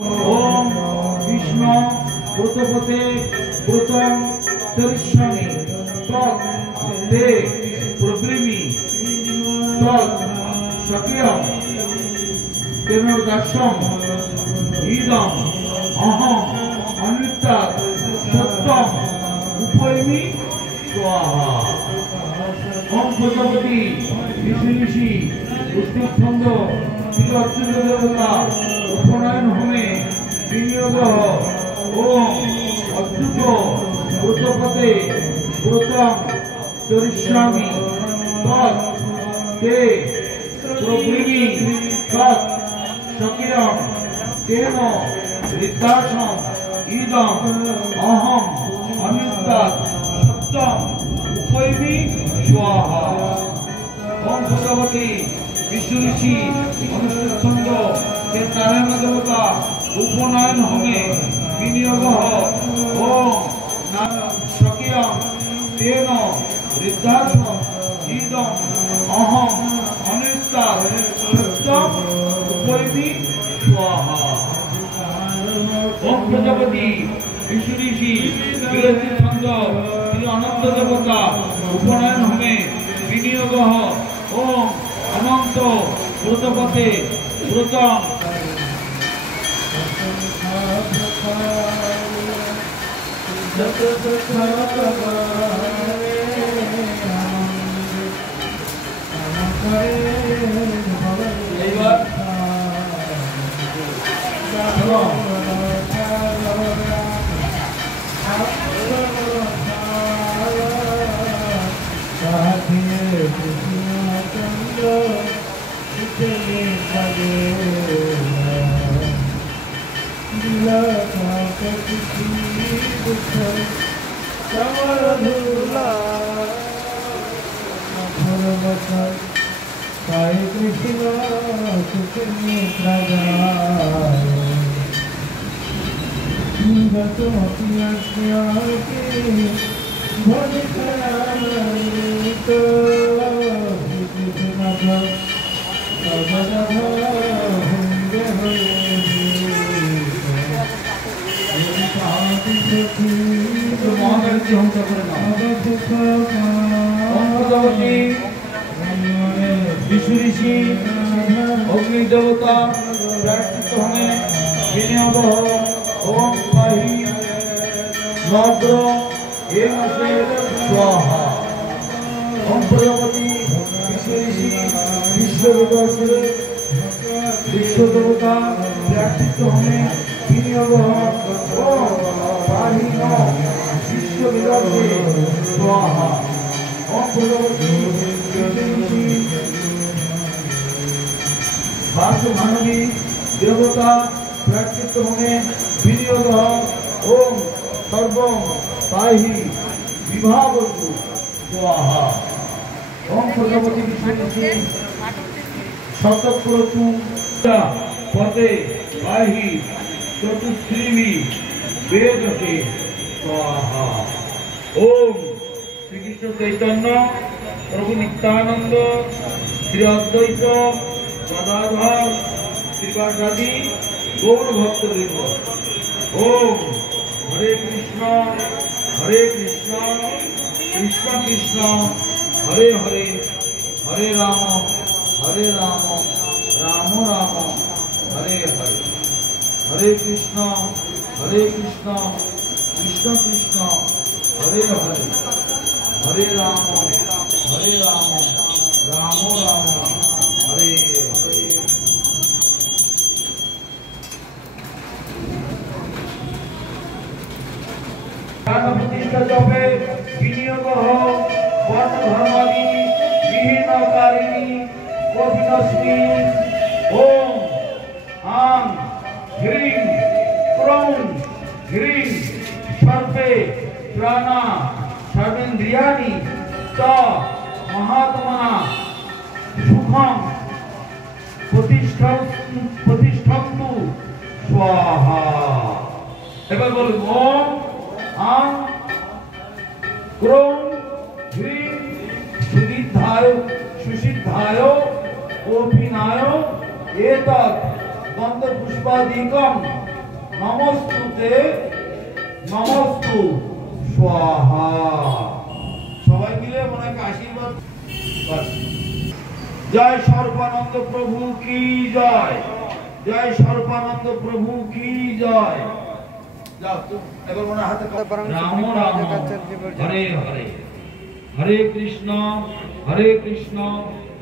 ओम विष्णु ब्रतपते ब्रतं चरिष्यामि तत् ते प्रब्रवीमि तत् शक्यं तेनोर्दर्शम् इदम् अहम् अनित्यात् सत्यम् उपैमि स्वाहा। ओम प्रजापति ऋषि उष्णछंद श्री अर्जुन देवता उपनयन होमे विनियोग ओम अच्युत ब्रतपते ब्रतं चरिष्यामि तत् ते प्रब्रवीमि तत् शक्यं तेन ऋद्धासम् इदम् अहम् अनित्यात् सत्यम् उपैमि स्वाहा। ओम प्रजापति विष्णु ऋषि अनुष्ठित के नारायण देवता उपनयन होमे विनियोग ओम शक्यं तेन ऋद्धासम् इदम् अहम् अनित्यात् सत्यम् उपैमि स्वाहा। ओम प्रजापति विष्णु ऋषि विरचित छंद श्री अनंत देवता उपनयन होमे विनियोग ओम अनंत ब्रतपते ब्रतं विष्णु ऋषि अग्नि देवता प्रार्थित होमे विनियोग ओम पाहि नद्र एमसे स्वाहा। ओम प्रजापति विष्णु ऋषि विश्व देवता प्रार्थित होमे विनियोग ओम पाहि विश्व स्वाहा। ओम प्रजापति भानुवी देवता प्राकृत होमे विनियोग ओम सर्वं पाहि विभावतु स्वाहा। ओम प्रजापति विष्णु शतक्रतु पते पाहि चतुस्त्रिवी वेदते स्वाहा। ओम श्री कृष्ण चैतन्य प्रभु नित्यानंद श्री अद्वैत गदाधर श्रीवासादि गौर भक्तवृंद ओम हरे कृष्ण कृष्ण कृष्ण हरे हरे हरे राम राम राम हरे हरे हरे कृष्ण कृष्ण कृष्ण हरे हरे हरे राम राम राम हरे हरे। प्रतिष्ठा जपे विनियोग वर्ण धर्मादि विहीनकारिणी कोपिनस्मि ओम आं ह्रीं क्रों ह्रीं सर्वे प्राणा सर्वेन्द्रियाणि च महात्मना सुखं प्रतिष्ठन्तु स्वाहा। এবার বলুন ওম आं क्रों ह्रीं सुसिद्धाय ओपिनाय एतत् গন্ধ পুষ্পাদিকম নমস্তুতে নমস্তু স্বাহা। সবাই মিলে মনে আশীর্বাদ। জয় সর্বানন্দ প্রভু কি জয়, জয় সর্বানন্দ প্রভু কি জয়। এবার মনে হাতে রাম রাম হরে হরে, হরে কৃষ্ণ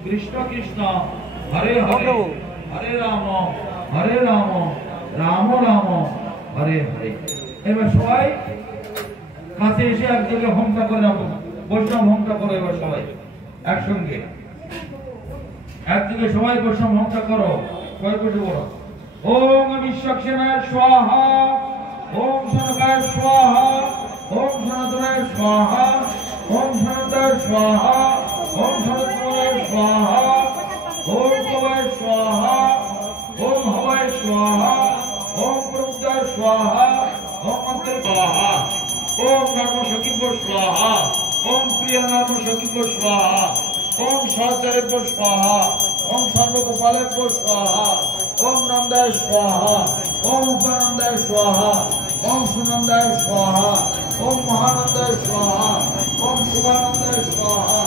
কৃষ্ণ কৃষ্ণ হরে হরে, হরে রাম রাম রাম হরে হরে। এবার সবাই কাছে এসে এক জায়গায় হোমটা করে রাখো, বৈষ্ণব হোমটা করো। এবার সবাই একসঙ্গে একদিকে সবাই বৈষ্ণব হোমটা করো, সবাই বসে বলো ওম বিশ্বক্ষেনায় স্বাহা, ওম সনকায় স্বাহা, ওম সনাতনায় স্বাহা, ওম সনাতায় স্বাহা, ওম সনাতনায় স্বাহা, ওম ভবায় স্বাহা, ওম হবায় স্বাহা, ওম প্রমুদায় স্বাহা, ওম অন্তর স্বাহা, ওম নর্ম সখিব স্বাহা, ওম প্রিয় নর্ম সখিব স্বাহা, ওম সহচরেব স্বাহা, ওম সর্বগোপালেব স্বাহা, ওম নন্দায় স্বাহা, ওম উপানন্দায় স্বাহা, ওম সুনন্দায় স্বাহা, ওম মহানন্দায় স্বাহা, ওম শুভানন্দায় স্বাহা,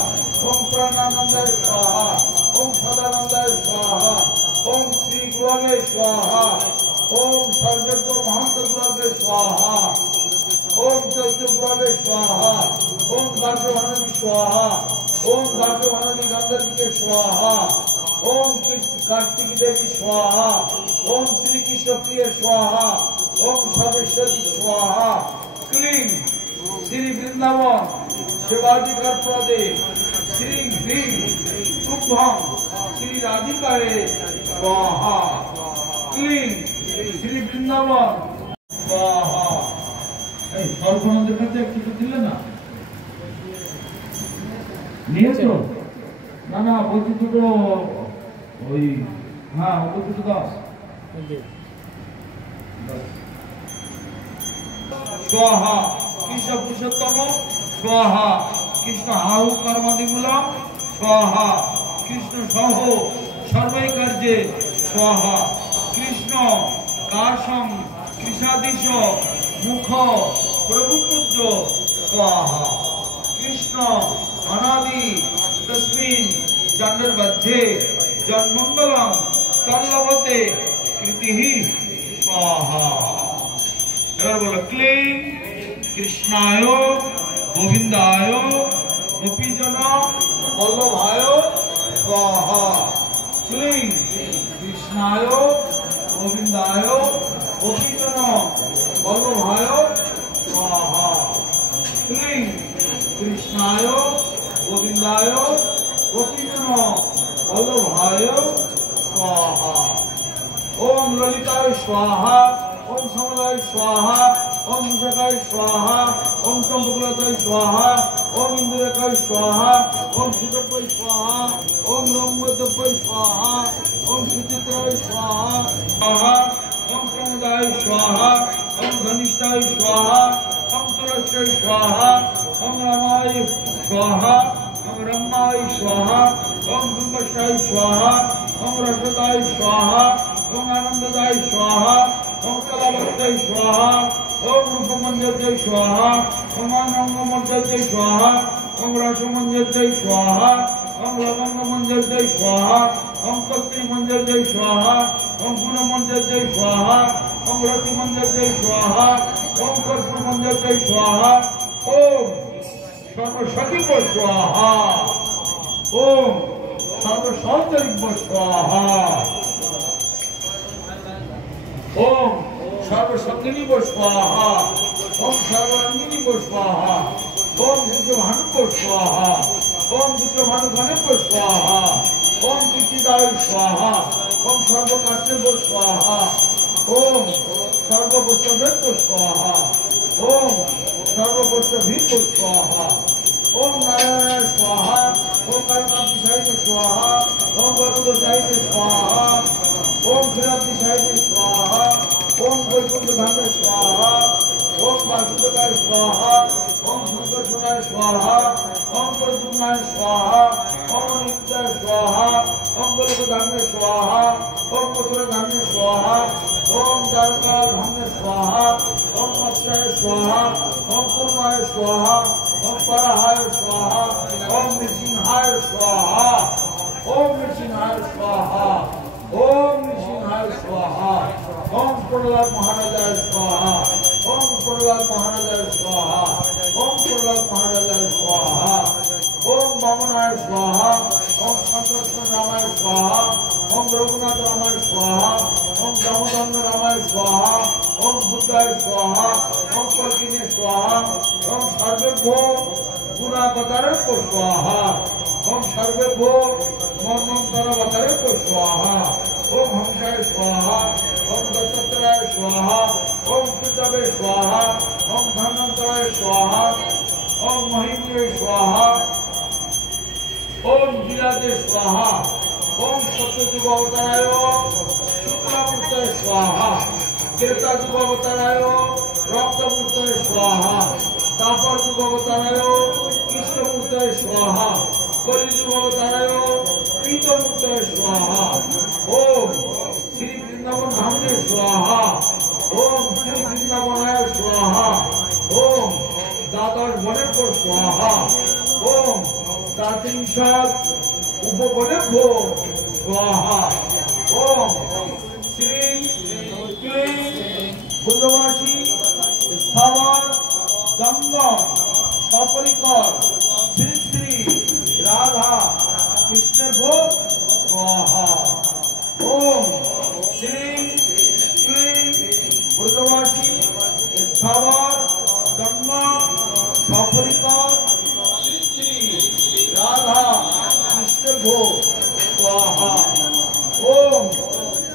ওম প্রাণানন্দায় স্বাহা, ওম সদানন্দায় স্বাহা, ওম শ্রী গুরবে স্বাহা, ওম সর্বজ্ঞ মহন্ত গুরবে স্বাহা, ওম চৈত্য গুরবে স্বাহা, ওম গার্গভানবী স্বাহা, ওম গার্গভানবী গন্ধর্বীকে স্বাহা, ओम कार्तिक देवी स्वाहा, ओम श्री कृष्ण प्रिय स्वाहा, ओम सर्वेश्वरी स्वाहा, क्लीं श्री वृंदावन शिवाधिकार प्रदे श्री ह्रीं कुंभम श्री राधिकाये स्वाहा, क्लीं श्री वृंदावन स्वाहा। सर्वनंद কাছে একটু দিলে না নিয়েছো? না না বলছি দুটো ওই হ্যাঁ ওই দুটো দাও। स्वाहा कृष्ण पुरुषोत्तम स्वाहा, कृष्ण हाहु कर्मादिमूलम स्वाहा, कृष्ण सह सर्वै कार्ये स्वाहा, कृष्ण काशम कृषादिश मुख प्रभुपूज्य स्वाहा, कृष्ण अनादि तस्मिन् जन्ममध्ये जन्मंगलम तल्लभते कृतिः स्वाहा। এবার বলো ক্লীং কৃষ্ণায় গোবিন্দায় গোপীজন বল্লভায় স্বাহা, ক্লীং কৃষ্ণায় গোবিন্দায় গোপীজন বল্লভায় স্বাহা, ক্লীং কৃষ্ণায় গোবিন্দায় গোপীজন বল্লভায় স্বাহা। ওম ললিতায় স্বাহা, ओम समलाय स्वाहा, ओम जगाय स्वाहा, ओम संभुलताय स्वाहा, ओम इंद्रकाय स्वाहा, ओम सुतपय स्वाहा, ओम रंगमदपय स्वाहा, ओम सुचित्राय स्वाहा, ओम प्रमोदाय स्वाहा, ओम धनिष्ठाय स्वाहा, ओम तुलस्याय स्वाहा, ओम रामाय स्वाहा, ओम रमाय स्वाहा, ओम कुंभस्याय स्वाहा, ओम रसदाय स्वाहा, ओम आनंददाय स्वाहा, ओम कलावत्यै स्वाहा, ओम रूपमंजर्यै स्वाहा, ओम अनंगमंजर्यै स्वाहा, ओम रसमंजर्यै स्वाहा, ओम लवंगमंजर्यै स्वाहा, ओम कस्त्रीमंजर्यै स्वाहा, ओम गुणमंजर्यै स्वाहा, ओम रतिमंजर्यै स्वाहा, ओम कर्पूरमंजर्यै स्वाहा, ओम सर्वशक्तिव स्वाहा, ओम सर्वसौंदर्यव स्वाहा, ओम सर्वशक्तिनी स्वाहा, ओम सर्वरंगिनी स्वाहा, ओम विश्वभानु स्वाहा, ओम विश्वभानुघने स्वाहा, ओम कीर्तिदाय स्वाहा, ओम सर्वकाष्ठेव स्वाहा, ओम सर्ववैष्णवेभ्यो स्वाहा, ओम सर्ववैष्णवेभ्यो स्वाहा, ओम नारायणाय स्वाहा, ओम कर्माभिषाय स्वाहा, ओम वरदोषाय स्वाहा, ओम क्षीराब्धिशाय स्वाहा, ओम वैकुंठधाम स्वाहा, ओम वासुदेवाय स्वाहा, ओम संकर्षणाय स्वाहा, ओम प्रद्युम्नाय स्वाहा, ओम नित्याय स्वाहा, ओम बलभद्राय स्वाहा, ओम मथुरा धान्य स्वाहा ओम द्वारका धान्य स्वाहा ओम मत्स्याय स्वाहा ओम कूर्माय स्वाहा ओम वराहाय स्वाहा ओम नृसिंहाय स्वाहा ओम नृसिंहाय स्वाहा ओम नृसिंहाय स्वाहा ओम प्रहलाद महाराजाय स्वाहा ओम प्रहलाद महाराजाय स्वाहा ओम प्रहलाद महाराजाय स्वाहा ओम वामनाय स्वाहा ओम संकर्षण रामाय स्वाहा ओम रघुनाथ रामाय स्वाहा ओम दामोदर रामाय स्वाहा ओम बुद्धाय स्वाहा ओम कल्किने स्वाहा ओम सर्वेभ्यो गुणावतारे को स्वाहा ओम सर्वेभ्यो मर्मन्तरावतारे को स्वाहा ओम हंसाय स्वाहा ओम दत्तात्रेयाय स्वाहा ओम कृतवे स्वाहा ओम धन्वन्तराय स्वाहा ओम महिम्ने स्वाहा ओम विराजे स्वाहा ओम सत्ययुग अवताराय शुक्लामूर्तये स्वाहा त्रेता युग अवताराय रक्तमूर्तये स्वाहा द्वापर युग अवताराय कृष्णमूर्तये स्वाहा कलियुग अवताराय पीतमूर्तये स्वाहा ओम श्री वृंदावन धामने स्वाहा ओम श्री वृंदावनाय स्वाहा ओम द्वादश वनेभ्यो स्वाहा ओम तात्रिंशत् उपवनेभ्यो स्वाहा ओम श्री क्लीं भुजवासी स्थावर जंगम सपरिकर श्री श्री राधा कृष्णभ्यो स्वाहा ओम श्री क्लीं भुजवासी स्थावर जंगम सपरिकर राधा कृष्णभ्यो स्वाहा ओम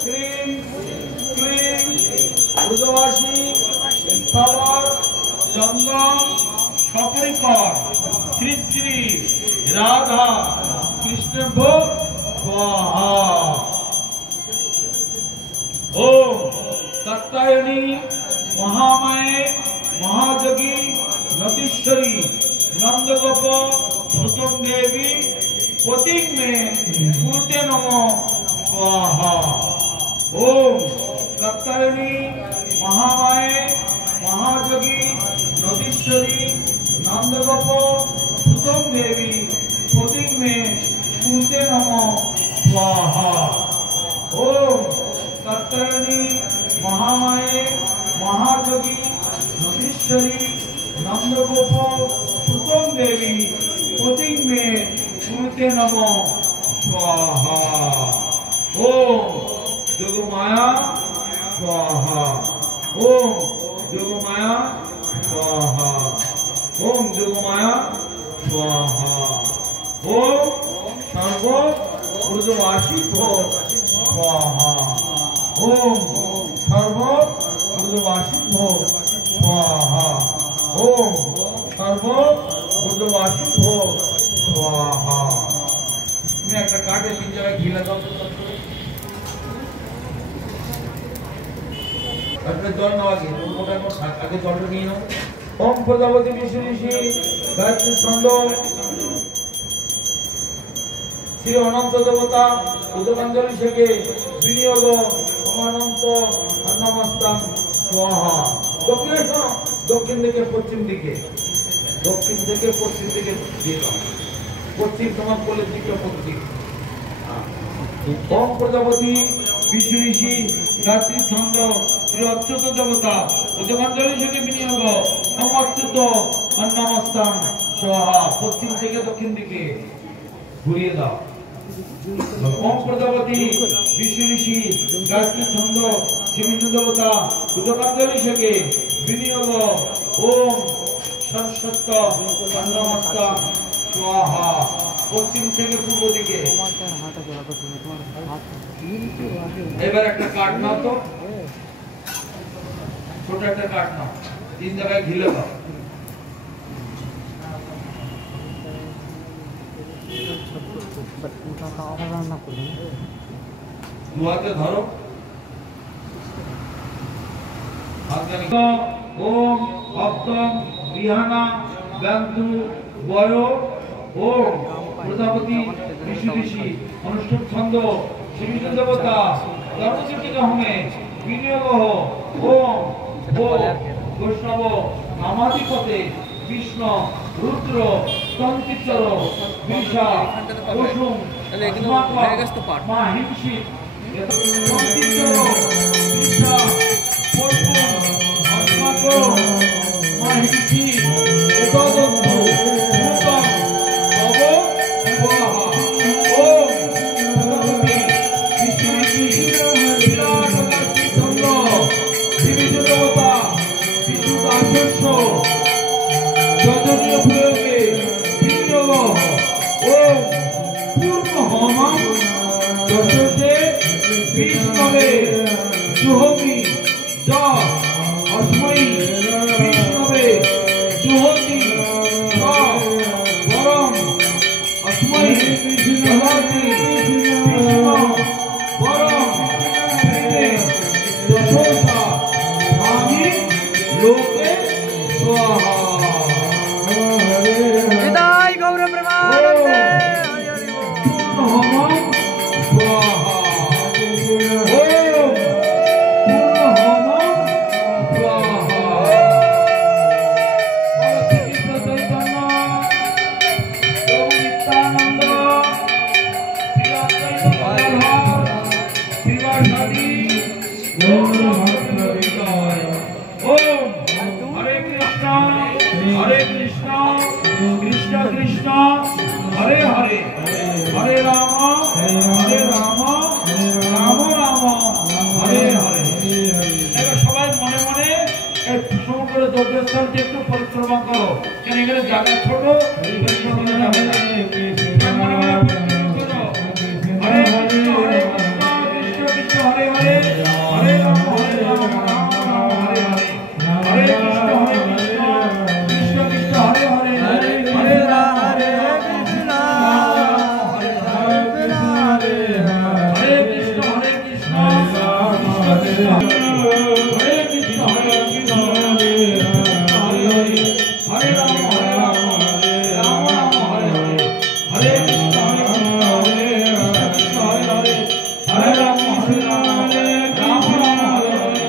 श्रीं क्लीं भुजवासी स्थावर जंगम सपरिकर श्री श्री राधा कृष्णभ्यो स्वाहा ओम कात्यायनी महामाये महाजगी नदीश्वरी नंदगोप सुतम देवी पतिंग में कुरुते नमो स्वाहा ओम कात्यायनी महामाये महाजगी नदीश्वरी नंदगोप सुतम देवी पतिंग में कुरुते नमो स्वाहा ओम कात्यायनी महामाये महाजगी नदीश्वरी नंदगोप सुतम देवी पतिंग में कुरुते नमो स्वाहा ओम जोगमाया स्वाहा ओम जोगमाया स्वाहा ओम जोगमाया स्वाहा ओम सर्व ऊर्ध्ववासी भो स्वाहा ओम सर्व ऊर्ध्ववासी भो स्वाहा ओम सर्व ऊर्ध्ववासी भो स्वाहा मैं एक काटे 3 जगह घी लगाओ अपने जल ना आगे मोटा मोटा आगे जल नहीं ना ओम प्रजापति विष्णु ऋषि गायत्री छंद श्री अनंत देवता उदकांजलि से विनियोग अनंत अन्नमस्तां स्वाहा दक्षिण दिखे पश्चिम दिखे दक्षिण दिखे पश्चिम दिखे दिए पश्चिम তোমার কোলের দিকে পশ্চিম ओम प्रजापति विष्णु ऋषि गायत्री छंद श्री अच्युत देवता उदकांजलि से विनियोग ओम अच्युत अन्नमस्तां स्वाहा पश्चिम থেকে দক্ষিণ দিকে ঘুরিয়ে দাও ओम प्रजापति विष्णु ऋषि गायत्री छंद श्री विष्णु देवता उदकांजलि से विनियोग ओम सरस्वत अन्नमस्तां स्वाहा पश्चिम থেকে পূর্ব দিকে এবার একটা কাট নাও তো ছোট একটা কাট নাও 3 জায়গায় ঘি লাগাও দুয়াতে ধরো ओम अप्तम विहाना गंतु वयो ओम प्रजापति विष्णु ऋषि अनुष्ठुप छंद श्री विष्णु देवता ধর্মদীপিকা হোমে বিনিয়োগ ওম ও বৈষ্ণব নামাধিপতে কৃষ্ণ রুদ্র তন্ত্রিচর বিশা কুসুম মা হিংসি তন্ত্রিচর বিশা কুসুম অস্মাক মা হিংসি এতদন্ত ভূতম ভব বিবাহ ওম ভগবতী বিষ্ণুমতি বিরাট চন্দ্র বিবিধ দেবতা বিদ্যুৎ আদর্শ যজনীয় প্রয়োগে বিনিয়োগ ওম পূর্ণ হমাম যশসে বিষ্ণবে জুহমি য অস্মৈ বিষ্ণবে জুহতি স পরম অস্মৈ জগতি বিষ্ণ পরম যশোসা স্বামী লোকে স্বাহা। जय गौर ब्रह्मानंदे पूर्णहोमं स्वाहा ओम पूर्णहोमं स्वाहा। श्री कृष्ण चैतन्य प्रभु नित्यानंद श्री अद्वैत गदाधर श्रीवासादि गौर भक्तवृंद ओम हरे कृष्ण कृष्ण कृष्ण हरे हरे हरे राम राम राम हरे हरे। এবার সবাই মনে মনে একটু সময় করে দর্শনটি একটু পরিক্রমা করো, কেন এখানে জায়গা ছোট, পরিক্রমা করা যাবে না। মনে মনে পরিক্রমা করো। হরে কৃষ্ণ কৃষ্ণ কৃষ্ণ হরে হরে হরে রাম রাম রাম হরে হরে হরে কৃষ্ণ কৃষ্ণ কৃষ্ণ হরে হরে হরে রাম हरे कृष्ण हरे कृष्ण कृष्ण कृष्ण हरे कृष्ण हरे कृष्ण हरे राम राम राम हरे हरे हरे कृष्ण कृष्ण हरे हरे हरे राम राम राम हरे हरे हरे कृष्ण हरे राम राम हरे हरे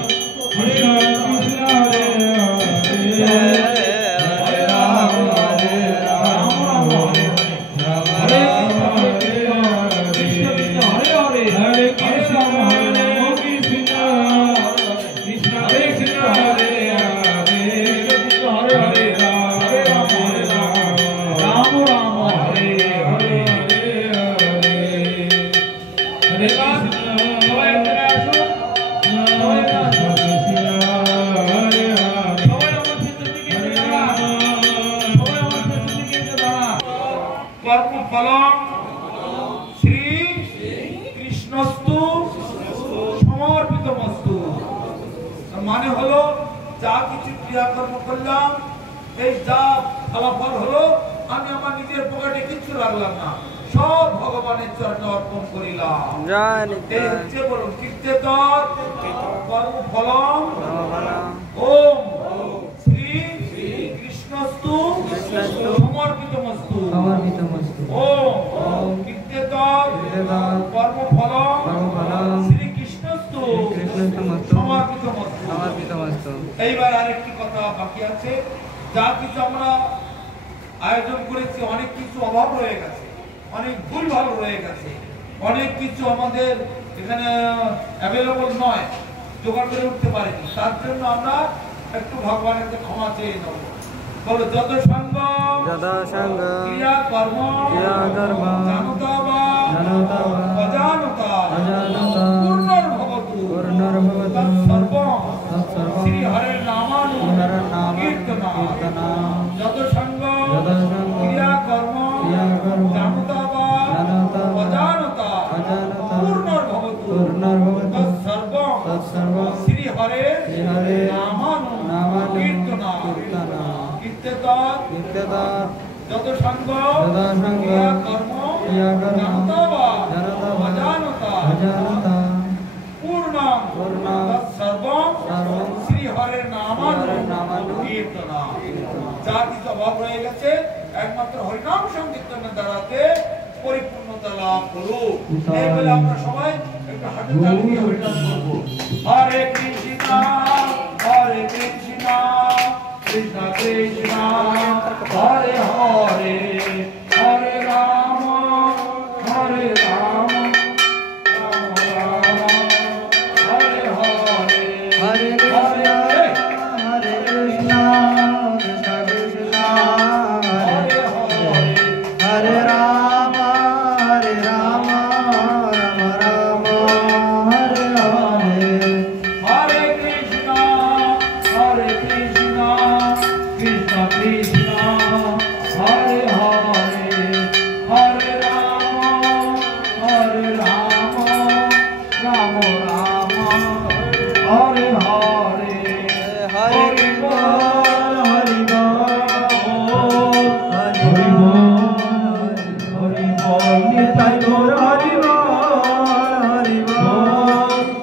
कृष्ण कृष्ण हरे हरे हरे कृष्ण কর্মফলম শ্রী কৃষ্ণস্তু সমর্পিতমস্তু। মানে হলো যা কিছু ক্রিয়াকর্ম করলাম, এই যা ফলাফল হলো, আমি আমার নিজের পকেটে কিছু রাখলাম না, সব ভগবানের চরণে অর্পণ করিলাম। এই হচ্ছে বলুন কীর্তেতর কর্মফলম ওম শ্রী কৃষ্ণস্তু সমর্পিতমস্তু ওম কীর্তেতর কর্মফলম শ্রী কৃষ্ণস্তু সমর্পিতমস্তু। এইবার আরেকটি কথা বাকি আছে, যা কিছু আমরা আয়োজন করেছি অনেক কিছু অভাব রয়ে গেছে, অনেক ভুল ভাল রয়ে গেছে, অনেক কিছু আমাদের এখানে অ্যাভেলেবল নয়, জোগাড় করে উঠতে পারিনি। তার জন্য আমরা একটু ভগবানের কাছে ক্ষমা চেয়ে নেব। বলো যত সঙ্গ ক্রিয়া কর্ম জানতা বা অজানতা পূর্ণর্ভবতু তৎসর্বং শ্রী হরের নামানুকীর্তনা। যত সঙ্গ ক্রিয়া কর্ম জানতা বা অজানতা পূর্ণর্ভবতু তৎসর্বং শ্রী হরের নামানুকীর্তনা। যত সঙ্গ ক্রিয়া কর্ম জানতা বা অজানতা পূর্ণং তৎসর্বং শ্রী হরের নামানুকীর্তনা। যা কিছু অভাব রয়ে গেছে একমাত্র হরিনাম সংকীর্তনের দ্বারাতে পরিপূর্ণতা লাভ করুক। এই বলে আমরা সবাই হাতে তালি দিয়ে হরিনাম করবো। হরে কৃষ্ণ কৃষ্ণ কৃষ্ণ হরে হরে হরে রাম রাম রাম হরে হরে हरे হরে हरे कृष्ण कृष्ण कृष्ण হরে হরে हरे राम राम राम हरे हरे হরে কৃষ্ণ কৃষ্ণ কৃষ্ণ হরে হরে হরে রাম রাম রাম হরে হরে हरि बोल हरि बोल हरि बोल निताई गौर हरि बोल हरि बोल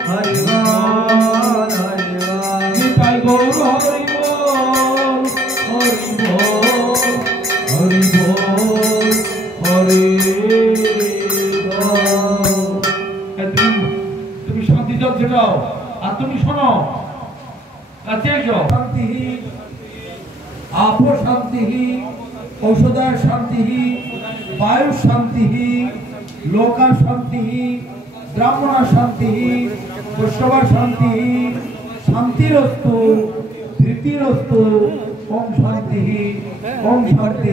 हरि बोल हरि बोल নিতাই গৌর হরি বল হরি বল হরি বল হরি বল। তুমি শান্তি জল ছেড়াও আর তুমি শোনো কাছে এসো। শান্তি আপো শান্তি ঔষধায় শান্তি বায়ু শান্তি লোকা শান্তি ব্রাহ্মণা শান্তি বৈষ্ণবা শান্তি শান্তিরস্তু ধৃতিরস্তু ওম শান্তি ওম শান্তি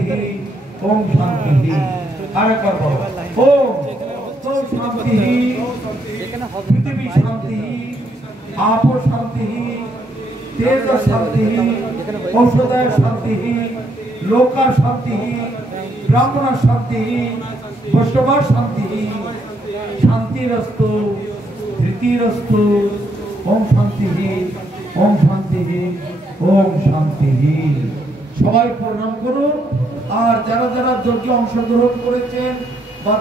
ওম শান্তি। আরেকবার বলো ওম শান্তি পৃথিবী শান্তি আপো শান্তি তেজ শান্তি ঔষধায় শান্তি লোকা শান্তি ব্রাহ্মণা শান্তি বৈষ্ণবা শান্তি শান্তিরস্তু ধৃতিরস্তু ওম শান্তি ওম শান্তি ওম শান্তি। সবাই প্রণাম করুন। আর যারা যারা যজ্ঞে অংশগ্রহণ করেছেন বা